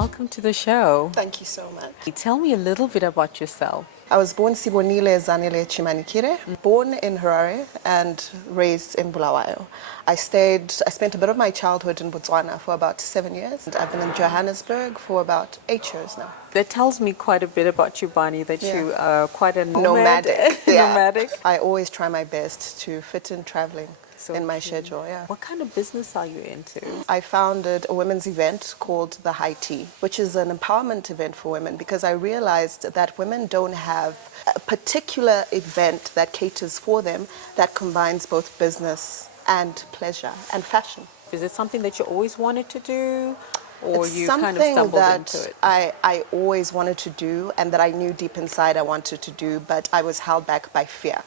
welcome to the show. Thank you so much. Tell me a little bit about yourself. I was born Sibonile Zanele Chimanikire, born in Harare and raised in Bulawayo. I spent a bit of my childhood in Botswana for about 7 years. I've been in Johannesburg for about 8 years now. That tells me quite a bit about you, Bonnie, that you are quite a Nomadic. Nomadic. I always try my best to fit in traveling in my schedule. What kind of business are you into? I founded a women's event called the High Tea, which is an empowerment event for women because I realized that women don't have a particular event that caters for them that combines both business and pleasure and fashion. Is it something that you always wanted to do? Or It's you kind of something stumbled that into it? I always wanted to do and that I knew deep inside I wanted to do, but I was held back by fear.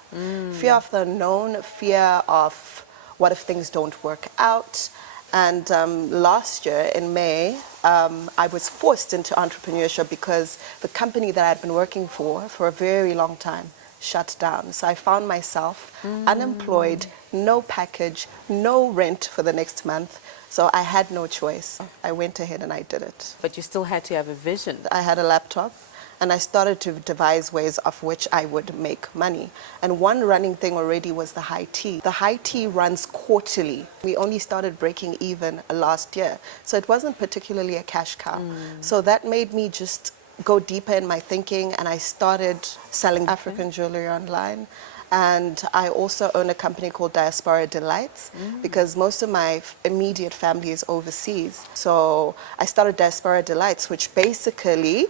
Fear of the unknown, fear of what if things don't work out. And last year in May, I was forced into entrepreneurship because the company that I'd been working for a very long time shut down. So I found myself unemployed, no package, no rent for the next month. So I had no choice. I went ahead and I did it. But you still had to have a vision. I had a laptop and I started to devise ways of which I would make money. And one running thing already was the High Tea. The High Tea runs quarterly. We only started breaking even last year. So it wasn't particularly a cash cow. So that made me just go deeper in my thinking and I started selling African jewelry online. And I also own a company called Diaspora Delights because most of my immediate family is overseas. So I started Diaspora Delights, which basically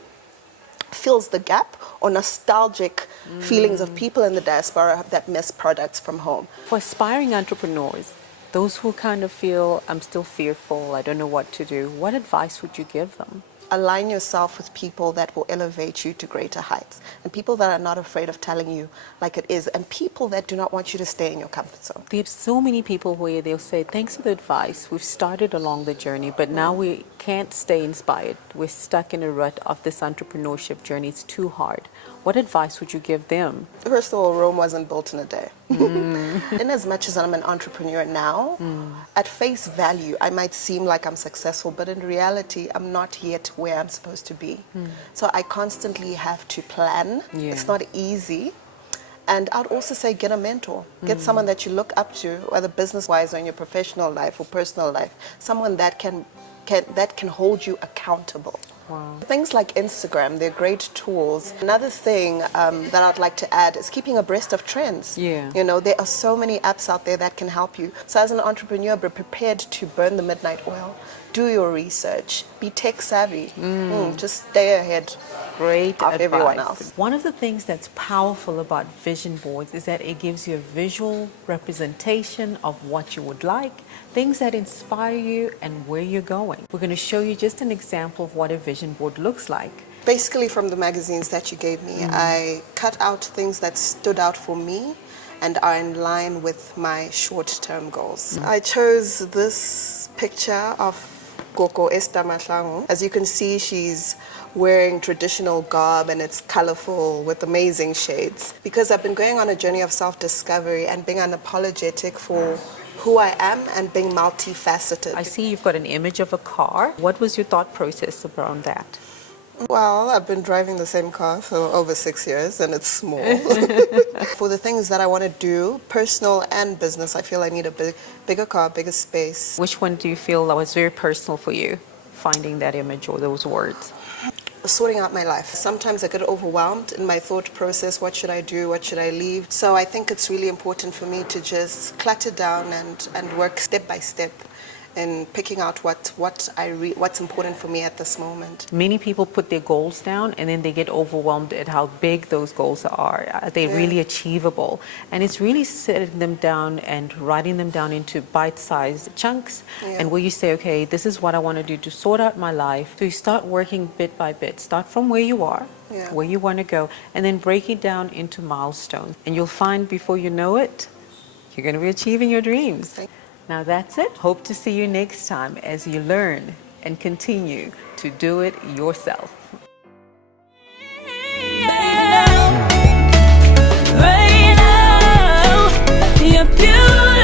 fills the gap or nostalgic feelings of people in the diaspora that miss products from home. For aspiring entrepreneurs, those who kind of feel, I'm still fearful, I don't know what to do, what advice would you give them? Align yourself with people that will elevate you to greater heights and people that are not afraid of telling you like it is and people that do not want you to stay in your comfort zone. There's so many people where they'll say, thanks for the advice, we've started along the journey, but now we can't stay inspired. We're stuck in a rut of this entrepreneurship journey. It's too hard. What advice would you give them? First of all, Rome wasn't built in a day. In as much as I'm an entrepreneur now, at face value, I might seem like I'm successful, but in reality, I'm not yet where I'm supposed to be. So I constantly have to plan. It's not easy. And I'd also say get a mentor. Get someone that you look up to, whether business-wise or in your professional life or personal life. Someone that can hold you accountable. Wow. Things like Instagram, they're great tools. Another thing that I'd like to add is keeping abreast of trends. Yeah. You know, there are so many apps out there that can help you. So as an entrepreneur, be prepared to burn the midnight oil. Do your research. Be tech savvy. Just stay ahead. Great of advice. Everyone else. One of the things that's powerful about vision boards is that it gives you a visual representation of what you would like, things that inspire you and where you're going. We're going to show you just an example of what a vision board looks like. Basically from the magazines that you gave me, I cut out things that stood out for me and are in line with my short-term goals. I chose this picture of Koko Esther Mahlangu. As you can see, she's wearing traditional garb and it's colorful with amazing shades. Because I've been going on a journey of self-discovery and being unapologetic for who I am and being multifaceted. I see you've got an image of a car. What was your thought process around that? Well, I've been driving the same car for over 6 years and it's small. For the things that I want to do, personal and business, I feel I need a bigger car, bigger space. Which one do you feel that was very personal for you, finding that image or those words? Sorting out my life. Sometimes I get overwhelmed in my thought process. What should I do? What should I leave? So I think it's really important for me to just clutter down and work step by step in picking out what's important for me at this moment. Many people put their goals down and then they get overwhelmed at how big those goals are. Are they really achievable? And it's really setting them down and writing them down into bite-sized chunks and where you say, okay, this is what I want to do to sort out my life. So you start working bit by bit. Start from where you are, where you want to go, and then break it down into milestones. And you'll find before you know it, you're going to be achieving your dreams. Now that's it. Hope to see you next time as you learn and continue to do it yourself. Right now, you're beautiful.